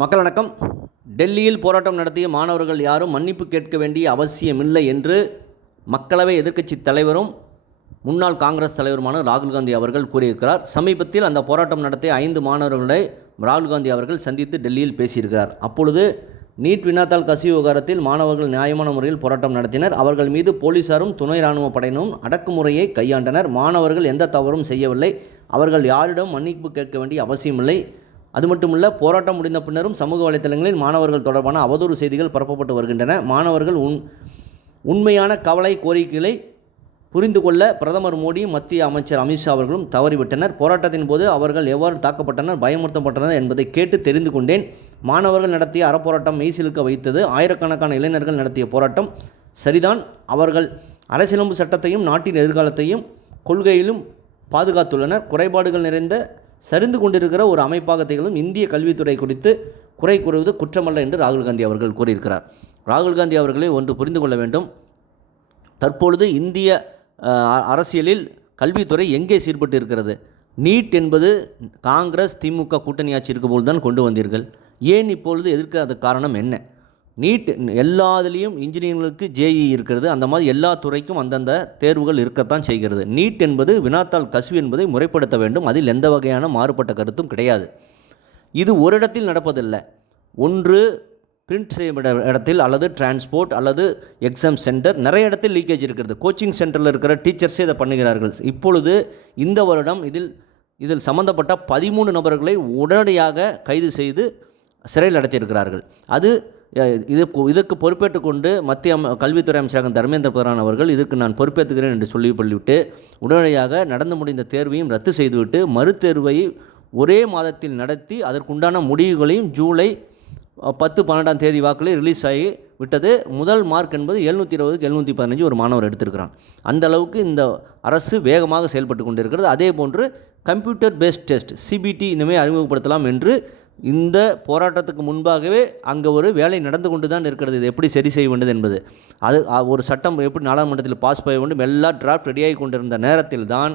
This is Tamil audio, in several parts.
மக்கள் வணக்கம். டெல்லியில் போராட்டம் நடத்திய மாணவர்கள் யாரும் மன்னிப்பு கேட்க வேண்டிய அவசியமில்லை என்று மக்களவை எதிர்க்கட்சி தலைவரும் முன்னாள் காங்கிரஸ் தலைவருமான ராகுல் காந்தி அவர்கள் கூறியிருக்கிறார். சமீபத்தில் அந்த போராட்டம் நடத்திய 5 மாணவர்களை ராகுல் காந்தி அவர்கள் சந்தித்து டெல்லியில் பேசியிருக்கிறார். அப்பொழுது நீட் வினாத்தாள் கசிவு விவகாரத்தில் மாணவர்கள் நியாயமான முறையில் போராட்டம் நடத்தினர். அவர்கள் மீது போலீசாரும் துணை இராணுவ படையினரும் அடக்குமுறையை கையாண்டனர். மாணவர்கள் எந்த தவறும் செய்யவில்லை. அவர்கள் யாரிடம் மன்னிப்பு கேட்க வேண்டிய அவசியமில்லை. அது மட்டுமல்ல, போராட்டம் முடிந்த பின்னரும் சமூக வலைதளங்களில் மாணவர்கள் தொடர்பான அவதூறு செய்திகள் பரப்பப்பட்டு வருகின்றன. மாணவர்கள் உண்மையான கவலை கோரிக்கைகளை புரிந்து கொள்ள பிரதமர் மோடி, மத்திய அமைச்சர் அமித்ஷா அவர்களும் தவறிவிட்டனர். போராட்டத்தின் போது அவர்கள் எவ்வாறு தாக்கப்பட்டனர், பயமுறுத்தப்பட்டனர் என்பதை கேட்டு தெரிந்து கொண்டேன். மாணவர்கள் நடத்திய அறப்போராட்டம் மெய்சிலுக்க வைத்தது. ஆயிரக்கணக்கான இளைஞர்கள் நடத்திய போராட்டம் சரிதான். அவர்கள் அரசியலமைப்பு சட்டத்தையும் நாட்டின் எதிர்காலத்தையும் கொள்கையிலும் பாதுகாத்துள்ளனர். குறைபாடுகள் நிறைந்த சரிந்து கொண்டிருக்கிற ஒரு அமைப்பாக திகழும் இந்திய கல்வித்துறை குறித்து குறை கூறுவது குற்றமல்ல என்று ராகுல் காந்தி அவர்கள் கூறியிருக்கிறார். ராகுல் காந்தி அவர்களே ஒன்று புரிந்து கொள்ள வேண்டும். தற்பொழுது இந்திய அரசியலில் கல்வித்துறை எங்கே சீர்பட்டு இருக்கிறது? நீட் என்பது காங்கிரஸ் திமுக கூட்டணி ஆட்சி இருக்கும்போது தான் கொண்டு வந்தீர்கள். ஏன் இப்பொழுது எதிர்க்காத காரணம் என்ன? நீட் எல்லாத்துலேயும் இன்ஜினியரிங்களுக்கு ஜேஇ இருக்கிறது. அந்த மாதிரி எல்லா துறைக்கும் அந்தந்த தேர்வுகள் இருக்கத்தான் செய்கிறது. நீட் என்பது வினாத்தாள் கசிவு என்பதை முறைப்படுத்த வேண்டும். அதில் எந்த வகையான மாறுபட்ட கருத்தும் கிடையாது. இது ஒரு இடத்தில் நடப்பதில்லை. ஒன்று பிரிண்ட் செய்யப்பட்ட இடத்தில், அல்லது டிரான்ஸ்போர்ட், அல்லது எக்ஸாம் சென்டர், நிறைய இடத்தில் லீக்கேஜ் இருக்கிறது. கோச்சிங் சென்டரில் இருக்கிற டீச்சர்ஸே இதை பண்ணுகிறார்கள். இப்பொழுது இந்த வருடம் இதில் சம்பந்தப்பட்ட 13 நபர்களை உடனடியாக கைது செய்து சிறையில் அடைத்திருக்கிறார்கள். இதற்கு பொறுப்பேற்றுக் கொண்டு மத்திய கல்வித்துறை அமைச்சராக தர்மேந்திர பிரதான் அவர்கள் இதற்கு நான் பொறுப்பேற்றுகிறேன் என்று சொல்லிவிட்டு உடனடியாக நடந்து முடிந்த தேர்வையும் ரத்து செய்துவிட்டு மறுதேர்வை ஒரே மாதத்தில் நடத்தி அதற்குண்டான முடிவுகளையும் ஜூலை 10-12ஆம் தேதி வாக்கில் ரிலீஸ் ஆகி விட்டது. முதல் மார்க் என்பது 720க்கு 715 ஒரு மாணவர் எடுத்திருக்கிறான். அந்த அளவுக்கு இந்த அரசு வேகமாக செயல்பட்டு கொண்டிருக்கிறது. அதே போன்று கம்ப்யூட்டர் பேஸ்ட் டெஸ்ட் CBT இனிமேல் அறிமுகப்படுத்தலாம் என்று இந்த போராட்டத்துக்கு முன்பாகவே அங்கே ஒரு வேலை நடந்து கொண்டு தான் இருக்கிறது. இது எப்படி சரி செய்ய வேண்டியது என்பது, அது ஒரு சட்டம் எப்படி நாடாளுமன்றத்தில் பாஸ் செய்ய வேண்டும், எல்லா டிராஃப்ட் ரெடியாகி கொண்டிருந்த நேரத்தில் தான்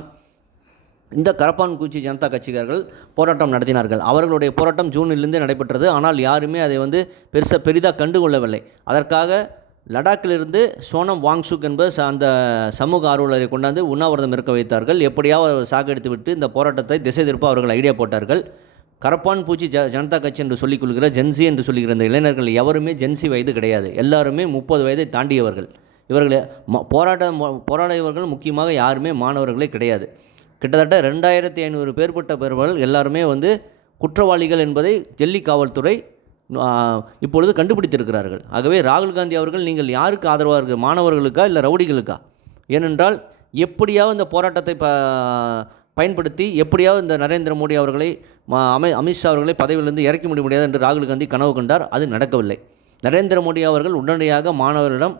இந்த கரப்பான்பூச்சி ஜனதா கட்சிக்காரர்கள் போராட்டம் நடத்தினார்கள். அவர்களுடைய போராட்டம் ஜூனிலிருந்தே நடைபெற்றது. ஆனால் யாருமே அதை பெரிதாக கண்டுகொள்ளவில்லை. அதற்காக லடாக்கிலிருந்து சோனம் வாங்சுக் என்பது அந்த சமூக ஆர்வலரை கொண்டாந்து உண்ணாவிரதம் இருக்க வைத்தார்கள். எப்படியாவது சாகடித்து விட்டு இந்த போராட்டத்தை திசை திருப்ப அவர்கள் ஐடியா போட்டார்கள். கரப்பான்பூச்சி ஜனதா கட்சி என்று சொல்லிக் கொள்கிற ஜென்சி என்று சொல்லுகிற இந்த இளைஞர்கள் எவருமே ஜென்சி வயது கிடையாது. எல்லாருமே 30 வயதை தாண்டியவர்கள். இவர்கள் போராடியவர்கள் முக்கியமாக யாருமே மாணவர்களே கிடையாது. கிட்டத்தட்ட 2500 பேர்பட்டவர்கள் எல்லாருமே குற்றவாளிகள் என்பதை டெல்லி காவல்துறை இப்பொழுது கண்டுபிடித்திருக்கிறார்கள். ஆகவே ராகுல் காந்தி அவர்கள், நீங்கள் யாருக்கு ஆதரவாக இருக்குது? மாணவர்களுக்கா இல்லை ரவுடிகளுக்கா? ஏனென்றால் எப்படியாவது இந்த போராட்டத்தை பயன்படுத்தி எப்படியாவது இந்த நரேந்திர மோடி அவர்களை, அமித்ஷா அவர்களை பதவியிலிருந்து இறக்கி முடியாது என்று ராகுல் காந்தி கனவு கண்டார். அது நடக்கவில்லை. நரேந்திர மோடி அவர்கள் உடனடியாக மாணவர்களிடம்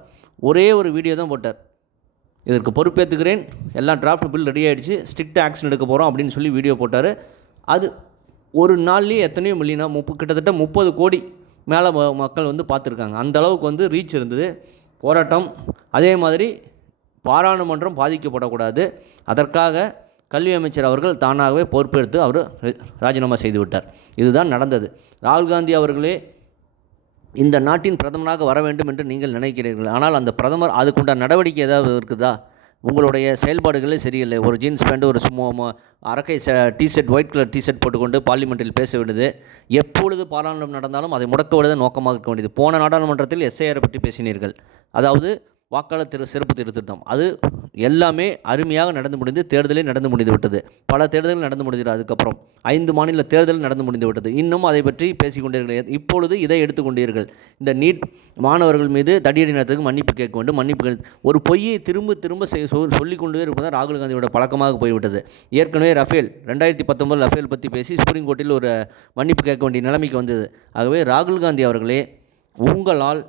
ஒரே ஒரு வீடியோ தான் போட்டார். இதற்கு பொறுப்பேற்றுக்கிறேன், எல்லாம் டிராஃப்ட் பில் ரெடி ஆகிடுச்சு, ஸ்ட்ரிக்ட் ஆக்ஷன் எடுக்க போகிறோம் அப்படின்னு சொல்லி வீடியோ போட்டார். அது ஒரு நாள்லேயே எத்தனையோ மில்லியனா, கிட்டத்தட்ட 30 கோடி மேலே மக்கள் பார்த்துருக்காங்க. அந்த அளவுக்கு ரீச் இருந்தது போராட்டம். அதே மாதிரி பாராளுமன்றம் பாதிக்கப்படக்கூடாது. அதற்காக கல்வி அமைச்சர் அவர்கள் தானாகவே பொறுப்பெடுத்து அவர் ராஜினாமா செய்துவிட்டார். இதுதான் நடந்தது. ராகுல் காந்தி அவர்களே இந்த நாட்டின் பிரதமராக வர வேண்டும் என்று நீங்கள் நினைக்கிறீர்கள். ஆனால் அந்த பிரதமர் அதுக்குண்டான நடவடிக்கை ஏதாவது இருக்குதா? உங்களுடைய செயல்பாடுகளே சரியில்லை. ஒரு ஜீன்ஸ் பேண்ட், ஒரு சும்மா அரக்கை டிஷர்ட், ஒயிட் கலர் டிஷர்ட் போட்டுக்கொண்டு பார்லிமெண்ட்டில் பேச வேண்டியது. எப்பொழுது பாராளுமன்றம் நடந்தாலும் அதை முடக்க விடுவதை நோக்கமாக இருக்க வேண்டியது. போன நாடாளுமன்றத்தில் SIR பற்றி பேசினீர்கள். அதாவது வாக்காளர் சிறப்பு திருத்தம். அது எல்லாமே அருமையாக நடந்து முடிந்து தேர்தலே நடந்து முடிந்து விட்டது. பல தேர்தல்கள் நடந்து முடிந்தது. அதுக்கப்புறம் 5 மாநில தேர்தல் நடந்து முடிந்து விட்டது. இன்னும் அதை பற்றி பேசிக்கொண்டீர்கள். இப்பொழுது இதை எடுத்துக்கொண்டீர்கள். இந்த நீட் மாணவர்கள் மீது தடியடி நடத்துக்கு மன்னிப்பு கேட்க வேண்டும். ஒரு பொய்யை திரும்ப சொல்லிக் கொண்டே இருப்பது ராகுல் காந்தியோட பழக்கமாக போய்விட்டது. ஏற்கனவே ரஃபேல் 2019 ரஃபேல் பற்றி பேசி சுப்ரீம் கோர்ட்டில் ஒரு மன்னிப்பு கேட்க வேண்டிய நிலைமைக்கு வந்தது. ஆகவே ராகுல் காந்தி அவர்களே, உங்களால்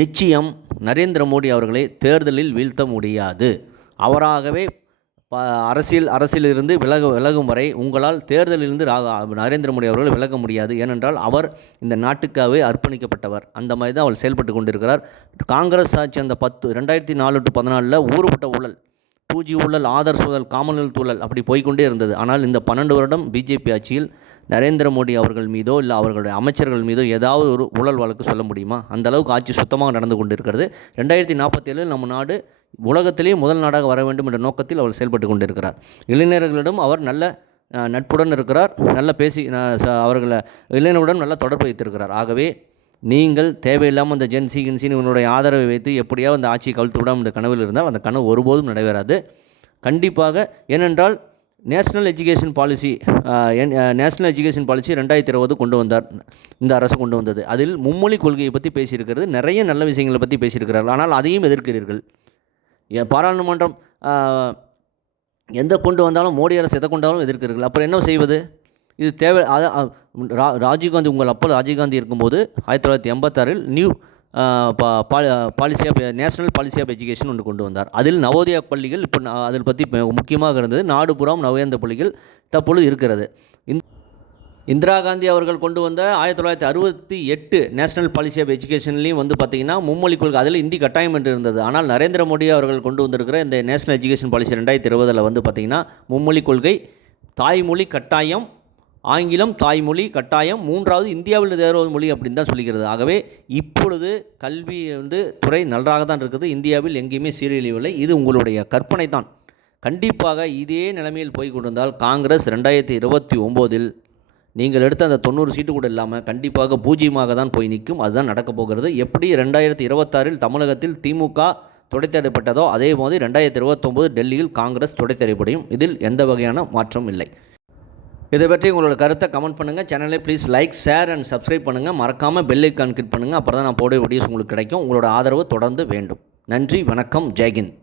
நிச்சயம் நரேந்திர மோடி அவர்களை தேர்தலில் வீழ்த்த முடியாது. அவராகவே அரசியலிருந்து விலகும் வரை உங்களால் தேர்தலிலிருந்து நரேந்திர மோடி அவர்கள் விலக முடியாது. ஏனென்றால் அவர் இந்த நாட்டுக்காகவே அர்ப்பணிக்கப்பட்டவர். அந்த மாதிரி தான் அவர் செயல்பட்டு கொண்டிருக்கிறார். காங்கிரஸ் ஆட்சி அந்த 2004 to 14 ஊறுபட்ட ஊழல், 2G ஊழல், ஆதர்ஸ் ஊழல், காமன்வெல்த் ஊழல் அப்படி போய்கொண்டே இருந்தது. ஆனால் இந்த 12 வருடம் பிஜேபி ஆட்சியில் நரேந்திர மோடி அவர்கள் மீதோ இல்லை அவர்களுடைய அமைச்சர்கள் மீதோ ஏதாவது ஒரு ஊழல் வழக்கு சொல்ல முடியுமா? அந்த அளவுக்கு ஆட்சி சுத்தமாக நடந்து கொண்டு இருக்கிறது. 2047 நம்ம நாடு உலகத்திலேயே முதல் நாடாக வர வேண்டும் என்ற நோக்கத்தில் அவர் செயல்பட்டு கொண்டிருக்கிறார். இளைஞர்களிடம் அவர் நல்ல நட்புடன் இருக்கிறார். நல்ல பேசி அவர்களை இளைஞர்களுடன் நல்ல தொடர்பு வைத்திருக்கிறார். ஆகவே நீங்கள் தேவையில்லாமல் அந்த ஜென்சி கின்சின்னு உங்களுடைய ஆதரவை வைத்து எப்படியாவது அந்த ஆட்சியை கவிழ்த்து விடாமல் இந்த கனவில் இருந்தால் அந்த கனவு ஒருபோதும் நடைபெறாது. கண்டிப்பாக. ஏனென்றால் நேஷ்னல் எஜுகேஷன் பாலிசி 2020 கொண்டு வந்தார், இந்த அரசு கொண்டு வந்தது. அதில் மும்மொழி கொள்கையை பற்றி பேசியிருக்கிறது, நிறைய நல்ல விஷயங்களை பற்றி பேசியிருக்கிறார்கள். ஆனால் அதையும் எதிர்க்கிறீர்கள். பாராளுமன்றம் எந்த கொண்டு வந்தாலும், மோடி அரசு எதை கொண்டாலும் எதிர்க்கிறீர்கள். அப்புறம் என்ன செய்வது? இது தேவை. ராஜீவ்காந்தி, உங்கள் அப்போ ராஜீவ்காந்தி இருக்கும்போது 1986 new policy of national policy of education ஒன்று கொண்டு வந்தார். அதில் நவோதயா பள்ளிகள் இப்போ அதில் பற்றி முக்கியமாக இருந்தது. நாடு புறம் நவோதயா பள்ளிகள் தற்பொழுது இருக்கிறது. இந்திரா காந்தி அவர்கள் கொண்டு வந்த 1968 நேஷனல் பாலிசி ஆஃப் எஜுகேஷன்லேயும் பார்த்திங்கன்னா மும்மொழி கொள்கை, அதில் இந்தி கட்டாயம் என்று இருந்தது. ஆனால் நரேந்திர மோடி அவர்கள் கொண்டு வந்திருக்கிற இந்த நேஷனல் எஜுகேஷன் பாலிசி 2020 பார்த்திங்கன்னா மும்மொழி கொள்கை, தாய்மொழி கட்டாயம், ஆங்கிலம் தாய்மொழி கட்டாயம், மூன்றாவது இந்தியாவில் தேர்வு மொழி அப்படின்னு தான் சொல்லிக்கிறது. ஆகவே இப்பொழுது கல்வி துறை நன்றாக தான் இருக்குது. இந்தியாவில் எங்கேயுமே சீரழியவில்லை. இது உங்களுடைய கற்பனை தான். கண்டிப்பாக இதே நிலைமையில் போய் கொண்டிருந்தால் காங்கிரஸ் 2029 நீங்கள் எடுத்த அந்த 90 சீட்டு கூட இல்லாமல் கண்டிப்பாக பூஜ்ஜியமாக தான் போய் நிற்கும். அதுதான் நடக்கப் போகிறது. எப்படி 2026 தமிழகத்தில் திமுக துடைத்தெறியப்பட்டதோ அதே போது 2029 டெல்லியில் காங்கிரஸ் துடைத்தெறியப்படும். இதில் எந்த வகையான மாற்றம் இல்லை. இதை பற்றி உங்களோட கருத்தை கமெண்ட் பண்ணுங்கள். சேனலை please like, share and subscribe பண்ணுங்கள். மறக்காமல் பெல் ஐக்கான் கிளிக் பண்ணுங்கள். அப்புறம் தான் நான் போட வீடியோஸ் உங்களுக்கு கிடைக்கும். உங்களோட ஆதரவு தொடர்ந்து வேண்டும். நன்றி, வணக்கம், ஜெய்ஹிந்த்.